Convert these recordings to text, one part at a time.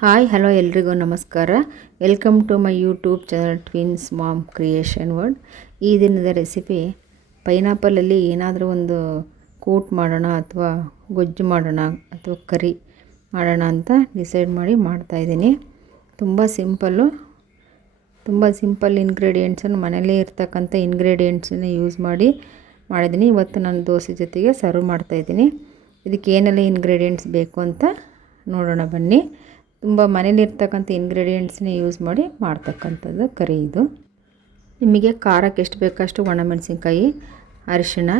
Hi hello ಎಲ್ರಿಗೂ ನಮಸ್ಕಾರ. Welcome to my YouTube channel twins mom creation world. ಈ ದಿನದ ರೆಸಿಪಿ ಪೈನಾಪಲಲ್ಲಿ ಏನಾದರೂ ಒಂದು ಕೂಟ್ ಮಾಡೋಣ ಅಥವಾ ಗೊಜ್ಜು ಮಾಡೋಣ ಅಥವಾ ಕರಿ ಮಾಡೋಣ ಅಂತ ಡಿಸೈಡ್ ಮಾಡಿ ಮಾಡ್ತಾಯಿದ್ದೀನಿ. ತುಂಬ ಸಿಂಪಲ್ ಇಂಗ್ರೀಡಿಯೆಂಟ್ಸನ್ನು ಮನೆಯಲ್ಲೇ ಇರ್ತಕ್ಕಂಥ ಇಂಗ್ರೀಡಿಯೆಂಟ್ಸನ್ನು ಯೂಸ್ ಮಾಡಿ ಮಾಡಿದ್ದೀನಿ. ಇವತ್ತು ನಾನು ದೋಸೆ ಜೊತೆಗೆ ಸರ್ವ್ ಮಾಡ್ತಾಯಿದ್ದೀನಿ. ಇದಕ್ಕೆ ಏನೆಲ್ಲ ಇಂಗ್ರೀಡಿಯೆಂಟ್ಸ್ ಬೇಕು ಅಂತ ನೋಡೋಣ ಬನ್ನಿ. ತುಂಬ ಮನೇಲಿರ್ತಕ್ಕಂಥ ಇಂಗ್ರೀಡಿಯೆಂಟ್ಸ್ನೇ ಯೂಸ್ ಮಾಡಿ ಮಾಡ್ತಕ್ಕಂಥದ್ದು ಕರಿ ಇದು. ನಿಮಗೆ ಖಾರಕ್ಕೆ ಎಷ್ಟು ಬೇಕಷ್ಟು ಒಣಮೆಣಸಿನ್ಕಾಯಿ, ಅರಿಶಿಣ,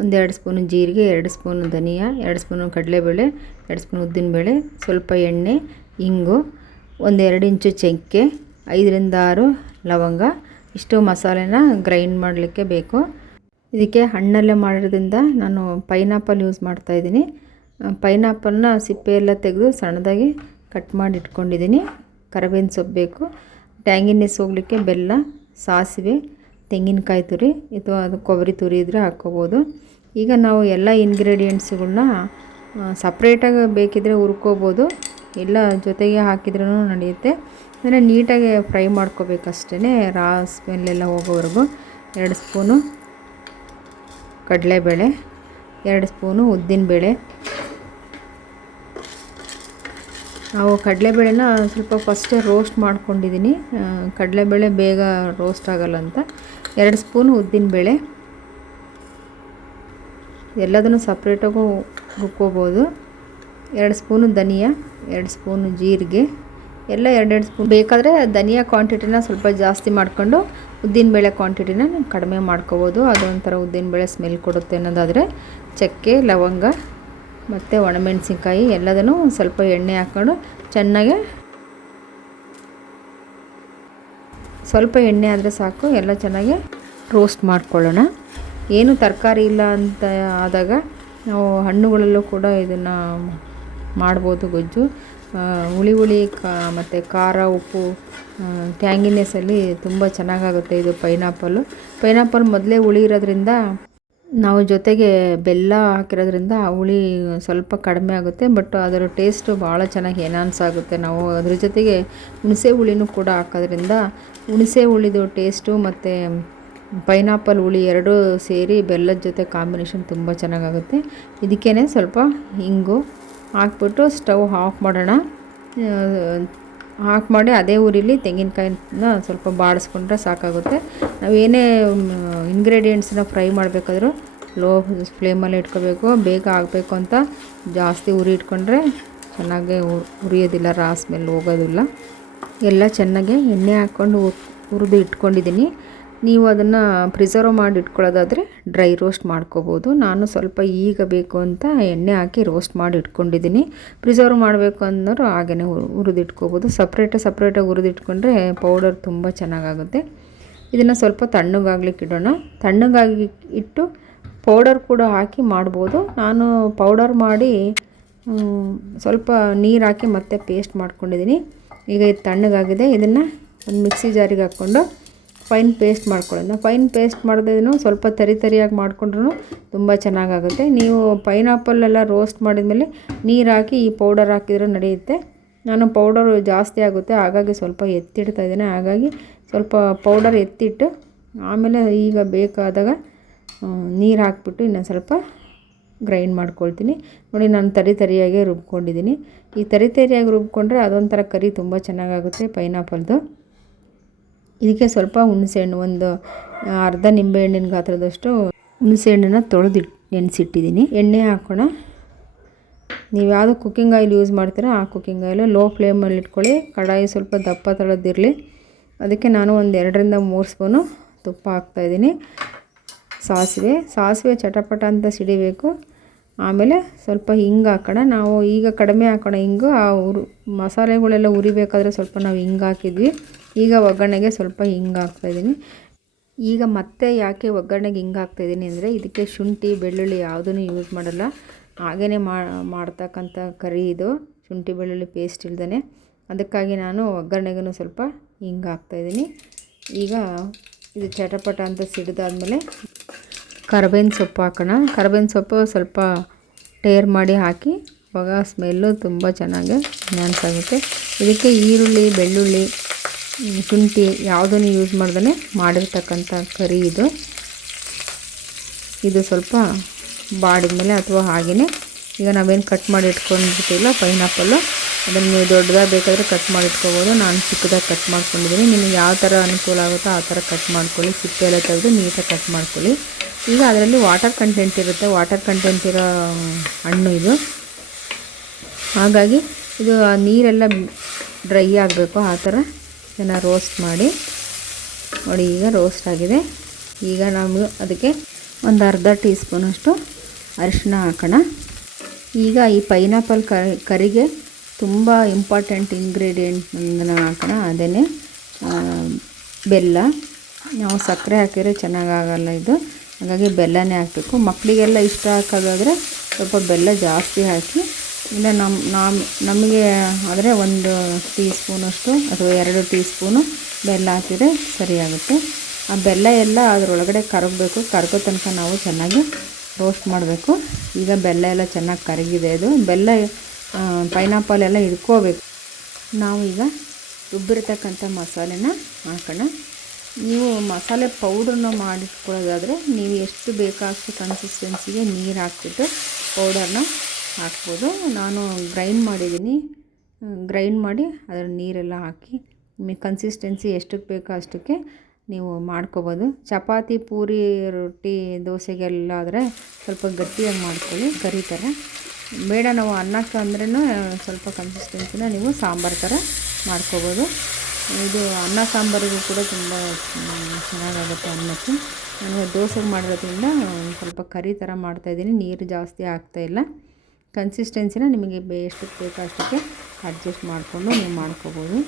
1-2 ಸ್ಪೂನು ಜೀರಿಗೆ, 2 ಸ್ಪೂನು ಧನಿಯಾ, 2 ಸ್ಪೂನು ಕಡಲೆಬೇಳೆ, 2 ಸ್ಪೂನು ಉದ್ದಿನಬೇಳೆ, ಸ್ವಲ್ಪ ಎಣ್ಣೆ, ಇಂಗು, 1-2 ಇಂಚು ಚಕ್ಕೆ, 5-6 ಲವಂಗ. ಇಷ್ಟು ಮಸಾಲೆನ ಗ್ರೈಂಡ್ ಮಾಡಲಿಕ್ಕೆ ಬೇಕು. ಇದಕ್ಕೆ ಹಣ್ಣಲ್ಲೇ ಮಾಡಿರೋದ್ರಿಂದ ನಾನು ಪೈನಾಪಲ್ ಯೂಸ್ ಮಾಡ್ತಾಯಿದ್ದೀನಿ. ಪೈನಾಪಲ್ನ ಸಿಪ್ಪೆ ಎಲ್ಲ ತೆಗೆದು ಸಣ್ಣದಾಗಿ ಕಟ್ ಮಾಡಿ ಇಟ್ಕೊಂಡಿದ್ದೀನಿ. ಕರಿಬೇವಿನ ಸೊಪ್ಪು ಬೇಕು. ಟ್ಯಾಂಗಿನೆಸ್ ಹೋಗಲಿಕ್ಕೆ ಬೆಲ್ಲ, ಸಾಸಿವೆ, ತೆಂಗಿನಕಾಯಿ ತುರಿ ಅಥವಾ ಅದು ಕೊಬ್ಬರಿ ತುರಿ ಇದ್ದರೆ ಹಾಕ್ಕೋಬೋದು. ಈಗ ನಾವು ಎಲ್ಲ ಇಂಗ್ರೀಡಿಯೆಂಟ್ಸ್ಗಳನ್ನ ಸಪ್ರೇಟಾಗಿ ಬೇಕಿದ್ದರೆ ಹುರ್ಕೋಬೋದು, ಇಲ್ಲ ಜೊತೆಗೆ ಹಾಕಿದ್ರೂ ನಡೆಯುತ್ತೆ. ಅಂದರೆ ನೀಟಾಗಿ ಫ್ರೈ ಮಾಡ್ಕೋಬೇಕಷ್ಟೇ, ರಾ ಸ್ಮೆಲ್ಲೆಲ್ಲ ಹೋಗೋವರೆಗೂ. 2 ಸ್ಪೂನು ಕಡಲೆಬೇಳೆ, 2 ಸ್ಪೂನು ಉದ್ದಿನಬೇಳೆ. ನಾವು ಕಡಲೆಬೇಳೆನ ಸ್ವಲ್ಪ ಫಸ್ಟೇ ರೋಸ್ಟ್ ಮಾಡ್ಕೊಂಡಿದ್ದೀನಿ. ಕಡಲೆಬೇಳೆ ಬೇಗ ರೋಸ್ಟ್ ಆಗೋಲ್ಲ ಅಂತ. 2 ಸ್ಪೂನು ಉದ್ದಿನಬೇಳೆ. ಎಲ್ಲದನ್ನು ಸಪ್ರೇಟಾಗೂ ರುಬ್ಕೋಬೋದು. 2 ಸ್ಪೂನು ಧನಿಯಾ, 2 ಸ್ಪೂನು ಜೀರಿಗೆ, ಎಲ್ಲ 2-2 ಸ್ಪೂನ್. ಬೇಕಾದರೆ ಧನಿಯಾ ಕ್ವಾಂಟಿಟಿನ ಸ್ವಲ್ಪ ಜಾಸ್ತಿ ಮಾಡ್ಕೊಂಡು ಉದ್ದಿನಬೇಳೆ ಕ್ವಾಂಟಿಟಿನ ಕಡಿಮೆ ಮಾಡ್ಕೋಬೋದು. ಅದೊಂಥರ ಉದ್ದಿನಬೇಳೆ ಸ್ಮೆಲ್ ಕೊಡುತ್ತೆ ಅನ್ನೋದಾದರೆ. ಚಕ್ಕೆ, ಲವಂಗ ಮತ್ತು ಒಣಮೆಣಸಿನ್ಕಾಯಿ ಎಲ್ಲದನ್ನು ಸ್ವಲ್ಪ ಎಣ್ಣೆ ಹಾಕ್ಕೊಂಡು ಚೆನ್ನಾಗಿ, ಸ್ವಲ್ಪ ಎಣ್ಣೆ ಆದರೆ ಸಾಕು, ಎಲ್ಲ ಚೆನ್ನಾಗಿ ರೋಸ್ಟ್ ಮಾಡ್ಕೊಳ್ಳೋಣ. ಏನು ತರಕಾರಿ ಇಲ್ಲ ಅಂತ ಆದಾಗ ನಾವು ಹಣ್ಣುಗಳಲ್ಲೂ ಕೂಡ ಇದನ್ನು ಮಾಡ್ಬೋದು ಗೊಜ್ಜು. ಹುಳಿ ಮತ್ತು ಖಾರ, ಉಪ್ಪು, ಟ್ಯಾಂಗಿನೆಸ್ಸಲ್ಲಿ ತುಂಬ ಚೆನ್ನಾಗಾಗುತ್ತೆ ಇದು ಪೈನಾಪಲ್ ಮೊದಲೇ ಹುಳಿ ಇರೋದ್ರಿಂದ, ನಾವು ಜೊತೆಗೆ ಬೆಲ್ಲ ಹಾಕಿರೋದ್ರಿಂದ ಹುಳಿ ಸ್ವಲ್ಪ ಕಡಿಮೆ ಆಗುತ್ತೆ. ಬಟ್ ಅದರ ಟೇಸ್ಟು ಭಾಳ ಚೆನ್ನಾಗಿ ಎನ್ಹಾನ್ಸ್ ಆಗುತ್ತೆ. ನಾವು ಅದ್ರ ಜೊತೆಗೆ ಹುಣಸೆ ಹುಳಿನೂ ಕೂಡ ಹಾಕೋದ್ರಿಂದ ಹುಣಸೆ ಹುಳಿದು ಟೇಸ್ಟು ಮತ್ತು ಪೈನಾಪಲ್ ಹುಳಿ ಎರಡೂ ಸೇರಿ ಬೆಲ್ಲದ ಜೊತೆ ಕಾಂಬಿನೇಷನ್ ತುಂಬ ಚೆನ್ನಾಗಾಗುತ್ತೆ. ಇದಕ್ಕೇ ಸ್ವಲ್ಪ ಹಿಂಗು ಹಾಕ್ಬಿಟ್ಟು ಸ್ಟವ್ ಆಫ್ ಮಾಡೋಣ. ಆಫ್ ಮಾಡಿ ಅದೇ ಉರಿಲಿ ತೆಂಗಿನಕಾಯಿನ ಸ್ವಲ್ಪ ಬಾಡಿಸ್ಕೊಂಡ್ರೆ ಸಾಕಾಗುತ್ತೆ. ನಾವೇನೇ ಇಂಗ್ರೀಡಿಯೆಂಟ್ಸನ್ನ ಫ್ರೈ ಮಾಡಬೇಕಾದ್ರೂ ಲೋ ಫ್ಲೇಮಲ್ಲಿ ಇಟ್ಕೋಬೇಕು. ಬೇಗ ಆಗಬೇಕು ಅಂತ ಜಾಸ್ತಿ ಉರಿ ಇಟ್ಕೊಂಡ್ರೆ ಚೆನ್ನಾಗಿ ಉರಿಯೋದಿಲ್ಲ, ರಾ ಸ್ಮೆಲ್ ಹೋಗೋದಿಲ್ಲ. ಎಲ್ಲ ಚೆನ್ನಾಗಿ ಎಣ್ಣೆ ಹಾಕ್ಕೊಂಡು ಹುರಿದು ಇಟ್ಕೊಂಡಿದ್ದೀನಿ. ನೀವು ಅದನ್ನು ಪ್ರಿಸರ್ವ್ ಮಾಡಿ ಇಟ್ಕೊಳ್ಳೋದಾದರೆ ಡ್ರೈ ರೋಸ್ಟ್ ಮಾಡ್ಕೋಬೋದು. ನಾನು ಸ್ವಲ್ಪ ಈಗ ಬೇಕು ಅಂತ ಎಣ್ಣೆ ಹಾಕಿ ರೋಸ್ಟ್ ಮಾಡಿ ಇಟ್ಕೊಂಡಿದ್ದೀನಿ. ಪ್ರಿಸರ್ವ್ ಮಾಡಬೇಕು ಅನ್ನೋರು ಹಾಗೇ ಹುರಿದಿಟ್ಕೋಬೋದು. ಸಪ್ರೇಟಾಗಿ ಹುರಿದಿಟ್ಕೊಂಡ್ರೆ ಪೌಡರ್ ತುಂಬ ಚೆನ್ನಾಗಾಗುತ್ತೆ. ಇದನ್ನು ಸ್ವಲ್ಪ ತಣ್ಣಗಾಗ್ಲಿಕ್ಕೆ ಇಡೋಣ. ತಣ್ಣಗಾಗಿ ಇಟ್ಟು ಪೌಡರ್ ಕೂಡ ಹಾಕಿ ಮಾಡ್ಬೋದು. ನಾನು ಪೌಡರ್ ಮಾಡಿ ಸ್ವಲ್ಪ ನೀರು ಹಾಕಿ ಮತ್ತೆ ಪೇಸ್ಟ್ ಮಾಡ್ಕೊಂಡಿದ್ದೀನಿ. ಈಗ ಇದು ತಣ್ಣಗಾಗಿದೆ. ಇದನ್ನು ಒಂದು ಮಿಕ್ಸಿ ಜಾರಿಗೆ ಹಾಕ್ಕೊಂಡು ಫೈನ್ ಪೇಸ್ಟ್ ಮಾಡ್ಕೊಳ್ಳೋಣ. ಫೈನ್ ಪೇಸ್ಟ್ ಮಾಡಿದ್ರೂ ಸ್ವಲ್ಪ ತರಿಯಾಗಿ ಮಾಡಿಕೊಂಡ್ರೂ ತುಂಬ ಚೆನ್ನಾಗಾಗುತ್ತೆ. ನೀವು ಪೈನಾಪಲ್ಲೆಲ್ಲ ರೋಸ್ಟ್ ಮಾಡಿದ್ಮೇಲೆ ನೀರು ಹಾಕಿ ಈ ಪೌಡರ್ ಹಾಕಿದ್ರೆ ನಡೆಯುತ್ತೆ. ನಾನು ಪೌಡರು ಜಾಸ್ತಿ ಆಗುತ್ತೆ, ಹಾಗಾಗಿ ಸ್ವಲ್ಪ ಎತ್ತಿಡ್ತಾಯಿದ್ದೇನೆ. ಹಾಗಾಗಿ ಸ್ವಲ್ಪ ಪೌಡರ್ ಎತ್ತಿಟ್ಟು ಆಮೇಲೆ ಈಗ ಬೇಕಾದಾಗ ನೀರು ಹಾಕ್ಬಿಟ್ಟು ಇನ್ನೊಂದು ಸ್ವಲ್ಪ ಗ್ರೈಂಡ್ ಮಾಡ್ಕೊಳ್ತೀನಿ. ನೋಡಿ, ನಾನು ತರಿಯಾಗಿ ರುಬ್ಕೊಂಡಿದ್ದೀನಿ. ಈ ತರಿಯಾಗಿ ರುಬ್ಕೊಂಡ್ರೆ ಅದೊಂಥರ ಕರಿ ತುಂಬ ಚೆನ್ನಾಗಾಗುತ್ತೆ ಪೈನಾಪಲ್ದು. ಇದಕ್ಕೆ ಸ್ವಲ್ಪ ಹುಣಸೆಹಣ್ಣು, ಒಂದು ಅರ್ಧ ನಿಂಬೆಹಣ್ಣಿನ ಗಾತ್ರದಷ್ಟು ಹುಣಸೆಹಣ್ಣನ್ನು ತೊಳೆದು ನೆನೆಸಿಟ್ಟಿದ್ದೀನಿ. ಎಣ್ಣೆ ಹಾಕೋಣ. ನೀವು ಯಾವುದು ಕುಕ್ಕಿಂಗ್ ಆಯಿಲ್ ಯೂಸ್ ಮಾಡ್ತೀರೋ ಆ ಕುಕ್ಕಿಂಗ್ ಆಯಿಲು ಲೋ ಫ್ಲೇಮಲ್ಲಿ ಇಟ್ಕೊಳ್ಳಿ. ಕಡಾಯಿ ಸ್ವಲ್ಪ ದಪ್ಪ ತಳದಿರಲಿ. ಅದಕ್ಕೆ ನಾನು ಒಂದು 2-3 ಸ್ಪೂನು ತುಪ್ಪ ಹಾಕ್ತಾಯಿದ್ದೀನಿ. ಸಾಸಿವೆ ಚಟಪಟ ಅಂತ ಸಿಡಿಬೇಕು. ಆಮೇಲೆ ಸ್ವಲ್ಪ ಹಿಂಗೆ ಹಾಕೋಣ. ನಾವು ಈಗ ಕಡಿಮೆ ಹಾಕೋಣ ಹಿಂಗು. ಮಸಾಲೆಗಳೆಲ್ಲ ಉರಿಬೇಕಾದ್ರೆ ಸ್ವಲ್ಪ ನಾವು ಹಿಂಗೆ ಹಾಕಿದ್ವಿ. ಈಗ ಒಗ್ಗರಣೆಗೆ ಸ್ವಲ್ಪ ಹಿಂಗೆ ಹಾಕ್ತಾಯಿದ್ದೀನಿ. ಈಗ ಮತ್ತೆ ಯಾಕೆ ಒಗ್ಗರಣೆಗೆ ಹಿಂಗೆ ಹಾಕ್ತಾಯಿದ್ದೀನಿ ಅಂದರೆ, ಇದಕ್ಕೆ ಶುಂಠಿ ಬೆಳ್ಳುಳ್ಳಿ ಯಾವುದೂ ಯೂಸ್ ಮಾಡಲ್ಲ. ಹಾಗೇ ಮಾಡ್ತಕ್ಕಂಥ ಕರಿ ಇದು, ಶುಂಠಿ ಬೆಳ್ಳುಳ್ಳಿ ಪೇಸ್ಟ್ ಇಲ್ದೇ. ಅದಕ್ಕಾಗಿ ನಾನು ಒಗ್ಗರಣೆಗೂ ಸ್ವಲ್ಪ ಹಿಂಗೆ ಹಾಕ್ತಾಯಿದ್ದೀನಿ. ಈಗ ಇದು ಚಟಪಟ ಅಂತ ಸಿಡಿದಾದ್ಮೇಲೆ ಕರಿಬೇವಿನ ಸೊಪ್ಪು ಹಾಕೋಣ. ಕರಿಬೇವಿನ ಸೊಪ್ಪು ಸ್ವಲ್ಪ ಟೇರ್ ಮಾಡಿ ಹಾಕಿ ಆವಾಗ ಸ್ಮೆಲ್ಲು ತುಂಬ ಚೆನ್ನಾಗಿ ಎನ್ಹಾನ್ಸ್ ಆಗುತ್ತೆ. ಇದಕ್ಕೆ ಈರುಳ್ಳಿ, ಬೆಳ್ಳುಳ್ಳಿ, ಶುಂಠಿ ಯಾವುದನ್ನು ಯೂಸ್ ಮಾಡ್ದೇ ಮಾಡಿರ್ತಕ್ಕಂಥ ಕರಿ ಇದು. ಇದು ಸ್ವಲ್ಪ ಬಾಡಿದ್ಮೇಲೆ ಅಥವಾ ಹಾಗೆಯೇ ಈಗ ನಾವೇನು ಕಟ್ ಮಾಡಿ ಇಟ್ಕೊಂಡಿರ್ತೀವಲ್ಲ ಪೈನಾಪಲ್ಲು, ಅದನ್ನು ನೀವು ದೊಡ್ಡದಾಗಿ ಬೇಕಾದರೆ ಕಟ್ ಮಾಡಿ ಇಟ್ಕೋಬೋದು. ನಾನು ಚಿಕ್ಕದಾಗಿ ಕಟ್ ಮಾಡ್ಕೊಂಡಿದ್ದೀನಿ. ನಿಮಗೆ ಯಾವ ಥರ ಅನುಕೂಲ ಆಗುತ್ತೋ ಆ ಥರ ಕಟ್ ಮಾಡ್ಕೊಳ್ಳಿ. ಸಿಪ್ಪೆ ಎಲ್ಲ ತೆಗೆದು ನೀಟಾಗಿ ಕಟ್ ಮಾಡ್ಕೊಳ್ಳಿ. ಈಗ ಅದರಲ್ಲಿ ವಾಟರ್ ಕಂಟೆಂಟ್ ಇರುತ್ತೆ, ವಾಟರ್ ಕಂಟೆಂಟ್ ಇರೋ ಹಣ್ಣು ಇದು. ಹಾಗಾಗಿ ಇದು ನೀರೆಲ್ಲ ಡ್ರೈ ಆಗಬೇಕು, ಆ ಥರ ಇದನ್ನು ರೋಸ್ಟ್ ಮಾಡಿ ನೋಡಿ. ಈಗ ರೋಸ್ಟ್ ಆಗಿದೆ. ಈಗ ನಾವು ಅದಕ್ಕೆ ಒಂದು ಅರ್ಧ ಟೀ ಸ್ಪೂನಷ್ಟು ಅರಿಶಿನ ಹಾಕೋಣ. ಈಗ ಈ ಪೈನಾಪಲ್ ಕರಿಗೆ ತುಂಬ ಇಂಪಾರ್ಟೆಂಟ್ ಇಂಗ್ರೀಡಿಯೆಂಟ್ ಹಾಕೋಣ, ಅದೇ ಬೆಲ್ಲ. ನಾವು ಸಕ್ಕರೆ ಹಾಕಿದರೆ ಚೆನ್ನಾಗಾಗಲ್ಲ ಇದು, ಹಾಗಾಗಿ ಬೆಲ್ಲನೇ ಹಾಕಬೇಕು. ಮಕ್ಕಳಿಗೆಲ್ಲ ಇಷ್ಟ ಹಾಕೋದಾದರೆ ಸ್ವಲ್ಪ ಬೆಲ್ಲ ಜಾಸ್ತಿ ಹಾಕಿ, ಇಲ್ಲ ನಮಗೆ ಆದರೆ 1 ಟೀ ಸ್ಪೂನಷ್ಟು ಅಥವಾ 2 ಟೀ ಸ್ಪೂನು ಬೆಲ್ಲ ಹಾಕಿದರೆ ಸರಿಯಾಗುತ್ತೆ. ಆ ಬೆಲ್ಲ ಎಲ್ಲ ಅದರೊಳಗಡೆ ಕರಗಬೇಕು. ಕರಗೋ ತನಕ ನಾವು ಚೆನ್ನಾಗಿ ರೋಸ್ಟ್ ಮಾಡಬೇಕು. ಈಗ ಬೆಲ್ಲ ಎಲ್ಲ ಚೆನ್ನಾಗಿ ಕರಗಿದೆ. ಅದು ಬೆಲ್ಲ ಪೈನಾಪಲ್ ಎಲ್ಲ ಹಿಡ್ಕೋಬೇಕು. ನಾವು ಈಗ ರುಬ್ಬಿರ್ತಕ್ಕಂಥ ಮಸಾಲೆನ ಹಾಕೋಣ. ನೀವು ಮಸಾಲೆ ಪೌಡ್ರನ್ನ ಮಾಡಿಟ್ಕೊಳ್ಳೋದಾದರೆ ನೀವು ಎಷ್ಟು ಬೇಕಾಷ್ಟು ಕನ್ಸಿಸ್ಟೆನ್ಸಿಗೆ ನೀರು ಹಾಕ್ಬಿಟ್ಟು ಪೌಡರ್ನ ಹಾಕ್ಬೋದು. ನಾನು ಗ್ರೈಂಡ್ ಮಾಡಿದ್ದೀನಿ. ಗ್ರೈಂಡ್ ಮಾಡಿ ಅದರ ನೀರೆಲ್ಲ ಹಾಕಿ ನಿಮಗೆ ಕನ್ಸಿಸ್ಟೆನ್ಸಿ ಎಷ್ಟಕ್ಕೆ ಬೇಕೋ ಅಷ್ಟಕ್ಕೆ ನೀವು ಮಾಡ್ಕೋಬೋದು. ಚಪಾತಿ, ಪೂರಿ, ರೊಟ್ಟಿ, ದೋಸೆಗೆಲ್ಲ ಆದರೆ ಸ್ವಲ್ಪ ಗಟ್ಟಿಯಾಗಿ ಮಾಡ್ಕೊಳ್ಳಿ, ಕರಿ ಥರ ಬೇಡ. ನಾವು ಅನ್ನಕ್ಕೆ ಅಂದ್ರೂ ಸ್ವಲ್ಪ ಕನ್ಸಿಸ್ಟೆನ್ಸಿನ ನೀವು ಸಾಂಬಾರು ಥರ ಮಾಡ್ಕೋಬೋದು. ಇದು ಅನ್ನ ಸಾಂಬಾರಿಗೂ ಕೂಡ ತುಂಬ ಚೆನ್ನಾಗಾಗುತ್ತೆ ಅನ್ನಕ್ಕೆ. ನಾನು ದೋಸೆಗೆ ಮಾಡಿರೋದ್ರಿಂದ ಸ್ವಲ್ಪ ಕರಿ ಥರ ಮಾಡ್ತಾಯಿದ್ದೀನಿ, ನೀರು ಜಾಸ್ತಿ ಹಾಕ್ತಾಯಿಲ್ಲ. ಕನ್ಸಿಸ್ಟೆನ್ಸಿನ ನಿಮಗೆ ಎಷ್ಟಕ್ಕೆ ಬೇಕೋ ಅಷ್ಟಕ್ಕೆ ಅಡ್ಜಸ್ಟ್ ಮಾಡಿಕೊಂಡು ನೀವು ಮಾಡ್ಕೋಬೋದು.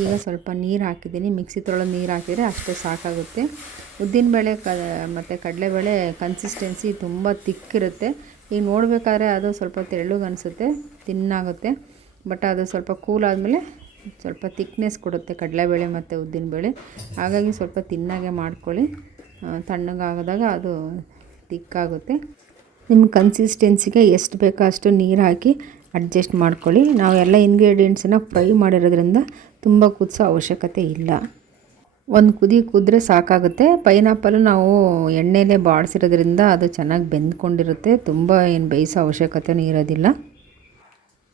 ಈಗ ಸ್ವಲ್ಪ ನೀರು ಹಾಕಿದ್ದೀನಿ. ಮಿಕ್ಸಿ ತೊಳೆದು ನೀರು ಹಾಕಿದರೆ ಅಷ್ಟೇ ಸಾಕಾಗುತ್ತೆ. ಉದ್ದಿನಬೇಳೆ ಮತ್ತು ಕಡಲೆಬೇಳೆ ಕನ್ಸಿಸ್ಟೆನ್ಸಿ ತುಂಬ ತಿಕ್ಕಿರುತ್ತೆ. ಈಗ ನೋಡಬೇಕಾದ್ರೆ ಅದು ಸ್ವಲ್ಪ ತೆಳ್ಳಗೆ ಅನಿಸುತ್ತೆ, ತಿನ್ನಾಗುತ್ತೆ. ಬಟ್ ಅದು ಸ್ವಲ್ಪ ಕೂಲ್ ಆದಮೇಲೆ ಸ್ವಲ್ಪ ತಿಕ್ನೆಸ್ ಕೊಡುತ್ತೆ ಕಡಲೆಬೇಳೆ ಮತ್ತು ಉದ್ದಿನಬೇಳೆ. ಹಾಗಾಗಿ ಸ್ವಲ್ಪ ತಿನ್ನಾಗೆ ಮಾಡ್ಕೊಳ್ಳಿ. ತಣ್ಣಗಾಗದಾಗ ಅದು ತಿಕ್ಕಾಗುತ್ತೆ. ನಿಮ್ಮ ಕನ್ಸಿಸ್ಟೆನ್ಸಿಗೆ ಎಷ್ಟು ಬೇಕೋ ಅಷ್ಟು ನೀರು ಹಾಕಿ ಅಡ್ಜಸ್ಟ್ ಮಾಡ್ಕೊಳ್ಳಿ. ನಾವು ಎಲ್ಲ ಇಂಗ್ರೀಡಿಯೆಂಟ್ಸನ್ನು ಫ್ರೈ ಮಾಡಿರೋದ್ರಿಂದ ತುಂಬ ಕುದಿಸೋ ಅವಶ್ಯಕತೆ ಇಲ್ಲ. ಒಂದು ಕುದಿ ಕುದ್ರೆ ಸಾಕಾಗುತ್ತೆ. ಪೈನಾಪಲ್ ನಾವು ಎಣ್ಣೆಲೇ ಬಾಡಿಸಿರೋದ್ರಿಂದ ಅದು ಚೆನ್ನಾಗಿ ಬೆಂದ್ಕೊಂಡಿರುತ್ತೆ. ತುಂಬ ಏನು ಬೇಯಿಸೋ ಅವಶ್ಯಕತೆಯೂ ಇರೋದಿಲ್ಲ.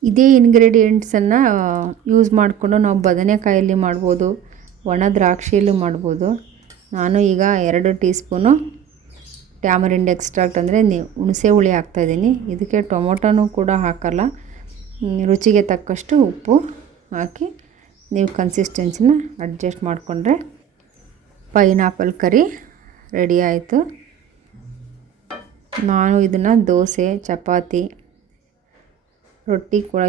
ಇದೇ ಇಂಗ್ರೀಡಿಯೆಂಟ್ಸನ್ನು ಯೂಸ್ ಮಾಡಿಕೊಂಡು ನಾವು ಬದನೆಕಾಯಲ್ಲಿ ಮಾಡ್ಬೋದು, ಒಣ ದ್ರಾಕ್ಷಿಯಲ್ಲೂ ಮಾಡ್ಬೋದು. ನಾನು ಈಗ 2 ಟೀ ಸ್ಪೂನು ಟ್ಯಾಮರಿಂಡ್ ಎಕ್ಸ್ಟ್ರಾಕ್ಟ್ ಅಂದರೆ ಹುಣಸೆ ಹುಳಿ ಹಾಕ್ತಾಯಿದ್ದೀನಿ. ಇದಕ್ಕೆ ಟೊಮೊಟೊನೂ ಕೂಡ ಹಾಕಲ್ಲ. ರುಚಿಗೆ ತಕ್ಕಷ್ಟು ಉಪ್ಪು ಹಾಕಿ ನೀವು ಕನ್ಸಿಸ್ಟೆನ್ಸಿನ ಅಡ್ಜಸ್ಟ್ ಮಾಡಿಕೊಂಡ್ರೆ ಪೈನಾಪಲ್ ಕರಿ ರೆಡಿ ಆಯಿತು. ನಾನು ಇದನ್ನು ದೋಸೆ, ಚಪಾತಿ, ರೊಟ್ಟಿ ಕೂಡ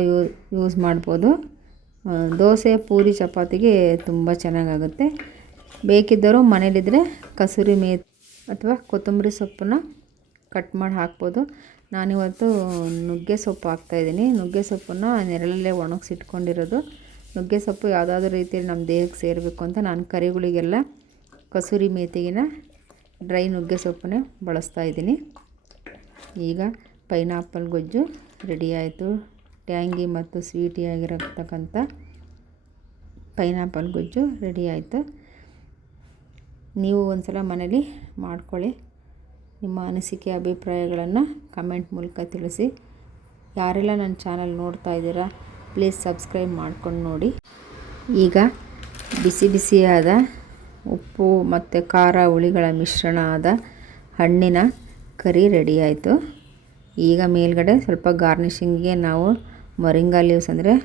ಯೂಸ್ ಮಾಡ್ಬೋದು. ದೋಸೆ, ಪೂರಿ, ಚಪಾತಿಗೆ ತುಂಬ ಚೆನ್ನಾಗಾಗುತ್ತೆ. ಬೇಕಿದ್ದರೂ ಮನೇಲಿದ್ದರೆ ಕಸೂರಿ ಮೇಥಿ ಅಥವಾ ಕೊತ್ತಂಬರಿ ಸೊಪ್ಪನ್ನು ಕಟ್ ಮಾಡಿ ಹಾಕ್ಬೋದು. ನಾನಿವತ್ತು ನುಗ್ಗೆ ಸೊಪ್ಪು ಹಾಕ್ತಾಯಿದ್ದೀನಿ. ನುಗ್ಗೆ ಸೊಪ್ಪನ್ನು ನೆರಳಲ್ಲೇ ಒಣಗಿಸಿಟ್ಕೊಂಡಿರೋದು. ನುಗ್ಗೆ ಸೊಪ್ಪು ಯಾವುದಾದ್ರೂ ರೀತಿಯಲ್ಲಿ ನಮ್ಮ ದೇಹಕ್ಕೆ ಸೇರಬೇಕು ಅಂತ ನಾನು ಕರಿಗಳಿಗೆಲ್ಲ ಕಸೂರಿ ಮೇಥಿಗಿನ ಡ್ರೈ ನುಗ್ಗೆ ಸೊಪ್ಪನ್ನೇ ಬಳಸ್ತಾಯಿದ್ದೀನಿ. ಈಗ ಪೈನಾಪಲ್ ಗೊಜ್ಜು ರೆಡಿ ಆಯಿತು. ಟ್ಯಾಂಗಿ ಮತ್ತು ಸ್ವೀಟಿಯಾಗಿರತಕ್ಕಂಥ ಪೈನಾಪಲ್ ಗೊಜ್ಜು ರೆಡಿ ಆಯಿತು. ನೀವು ಒಂದ್ಸಲ ಮನೇಲಿ ಮಾಡ್ಕೊಳ್ಳಿ. ನಿಮ್ಮ ಅನಿಸಿಕೆ, ಅಭಿಪ್ರಾಯಗಳನ್ನು ಕಮೆಂಟ್ ಮೂಲಕ ತಿಳಿಸಿ. ಯಾರೆಲ್ಲ ನನ್ನ ಚಾನಲ್ ನೋಡ್ತಾ ಇದ್ದೀರಾ ಪ್ಲೀಸ್ ಸಬ್ಸ್ಕ್ರೈಬ್ ಮಾಡ್ಕೊಂಡು ನೋಡಿ. ಈಗ ಬಿಸಿ ಬಿಸಿಯಾದ ಉಪ್ಪು ಮತ್ತು ಖಾರ ಹುಳಿಗಳ ಮಿಶ್ರಣ ಆದ ಹಣ್ಣಿನ ಕರಿ ರೆಡಿ ಆಯಿತು. ಈಗ ಮೇಲ್ಗಡೆ ಸ್ವಲ್ಪ ಗಾರ್ನಿಷಿಂಗ್ಗೆ ನಾವು ಮೊರಿಂಗಾ ಲೀವ್ಸ್ ಅಂದರೆ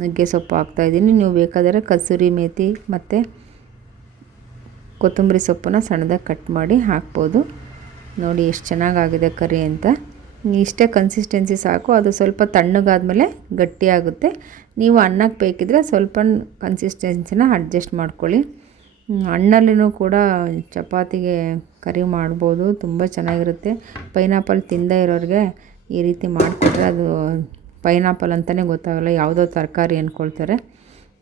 ನುಗ್ಗೆ ಸೊಪ್ಪು ಹಾಕ್ತಾಯಿದ್ದೀನಿ. ನೀವು ಬೇಕಾದರೆ ಕಸೂರಿ ಮೇಥಿ ಮತ್ತು ಕೊತ್ತಂಬರಿ ಸೊಪ್ಪನ್ನು ಸಣ್ಣದಾಗಿ ಕಟ್ ಮಾಡಿ ಹಾಕ್ಬೋದು. ನೋಡಿ ಎಷ್ಟು ಚೆನ್ನಾಗಾಗಿದೆ ಕರಿ ಅಂತ. ಇಷ್ಟೇ ಕನ್ಸಿಸ್ಟೆನ್ಸಿ ಸಾಕು. ಅದು ಸ್ವಲ್ಪ ತಣ್ಣಗಾದ್ಮೇಲೆ ಗಟ್ಟಿಯಾಗುತ್ತೆ. ನೀವು ಅನ್ನಕ್ಕೆ ಬೇಕಿದ್ರೆ ಸ್ವಲ್ಪ ಕನ್ಸಿಸ್ಟೆನ್ಸಿನ ಅಡ್ಜಸ್ಟ್ ಮಾಡ್ಕೊಳ್ಳಿ. ಹಣ್ಣಲ್ಲಿನೂ ಕೂಡ ಚಪಾತಿಗೆ ಕರಿ ಮಾಡ್ಬೋದು, ತುಂಬ ಚೆನ್ನಾಗಿರುತ್ತೆ. ಪೈನಾಪಲ್ ತಿಂದೇ ಇರೋರಿಗೆ ಈ ರೀತಿ ಮಾಡಿಕೊಟ್ರೆ ಅದು ಪೈನಾಪಲ್ ಅಂತಲೇ ಗೊತ್ತಾಗಲ್ಲ, ಯಾವುದೋ ತರಕಾರಿ ಅಂದ್ಕೊಳ್ತಾರೆ.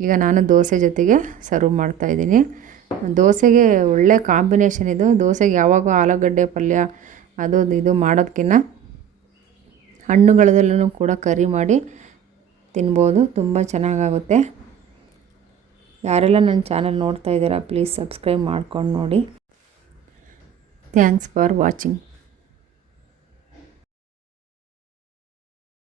ಈಗ ನಾನು ದೋಸೆ ಜೊತೆಗೆ ಸರ್ವ್ ಮಾಡ್ತಾಯಿದ್ದೀನಿ. ದೋಸೆಗೆ ಒಳ್ಳೆ ಕಾಂಬಿನೇಷನ್ ಇದು. ದೋಸೆಗೆ ಯಾವಾಗೂ ಆಲೂಗಡ್ಡೆ ಪಲ್ಯ ಅದು ಇದು ಮಾಡೋದಕ್ಕಿಂತ ಹಣ್ಣುಗಳದಲ್ಲೂ ಕೂಡ ಕರಿ ಮಾಡಿ ತಿನ್ಬೋದು, ತುಂಬ ಚೆನ್ನಾಗಾಗುತ್ತೆ. ಯಾರೆಲ್ಲ ನನ್ನ ಚಾನಲ್ ನೋಡ್ತಾ ಇದ್ದೀರಾ ಪ್ಲೀಸ್ ಸಬ್ಸ್ಕ್ರೈಬ್ ಮಾಡ್ಕೊಂಡು ನೋಡಿ. Thanks for watching.